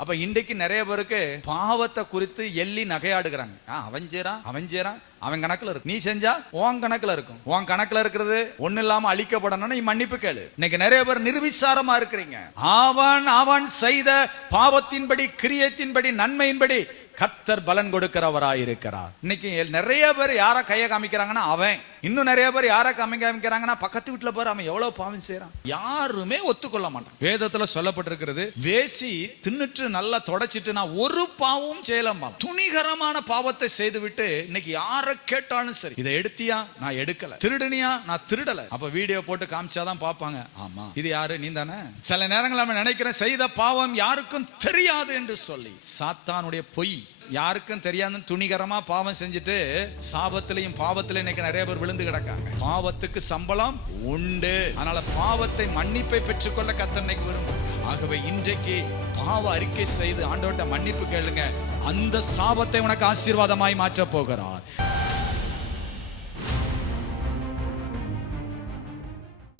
அப்ப இன்றைக்கு நிறைய பேருக்கு பாவத்தை குறித்து எள்ளி நகையாடுகிறாங்க. அவன் செய்றான் அவன் கணக்குல இருக்கு, நீ செஞ்சா உன் கணக்குல இருக்கும். உன் கணக்குல இருக்கிறது ஒண்ணு இல்லாம அழிக்கப்படணும், நீ மன்னிப்பு கேளு. இன்னைக்கு நிறைய பேர் நிர்விசாரமா இருக்கிறீங்க. அவன் செய்த பாவத்தின்படி, கிரியத்தின்படி, நன்மையின்படி கர்த்தர் பலன் கொடுக்கிறவராயிருக்கிறார். இன்னைக்கு நிறைய பேர் யார கைய காமிக்கிறாங்கன்னா அவன், இன்னும் நிறைய பேர் யார காமிக்கிறாங்கன்னா பக்கத்து வீட்டுல பாரு அவன் எவ்வளவு பாவம் செய்யறான். யாருமே ஒத்துக்கொள்ள மாட்டான். வேதத்துல சொல்லப்பட்டிருக்கிறது, வேசி தின்னுட்டு நல்லா தொடச்சிட்டு நான் ஒரு பாவமும் செய்யலாமா, துணிகரமான பாவத்தை செய்து விட்டு இன்னைக்கு யார கேட்டாலும் சரி, இதை எடுத்தியா, நான் எடுக்கல, திருடுனியா, நான் திருடல. அப்ப வீடியோ போட்டு காமிச்சாதான் பாப்பாங்க, ஆமா இது யாரு, நீ தானே. சில நேரங்கள் நம்ம நினைக்கிறேன் செய்த பாவம் யாருக்கும் தெரியாது என்று சொல்லி. சாத்தானுடைய பொய். யாருக்கும் தெரியாதுன்னு துணிகரமா பாவம் செஞ்சுட்டு சாபத்திலையும் பாவத்திலையும் இன்னைக்கு நிறைய பேர் விழுந்து கிடக்காங்க. பாவத்துக்கு சம்பளம் உண்டு. அதனால பாவத்தை மன்னிப்பை பெற்றுக்கொள்ள கர்த்தர் இன்னைக்கு விரும்பும். ஆகவே இன்றைக்கு பாவ அறிக்கை செய்து ஆண்டவர்ட்ட மன்னிப்பு கேளுங்க. அந்த சாபத்தை உனக்கு ஆசீர்வாதமாய் மாற்ற போகிறார்.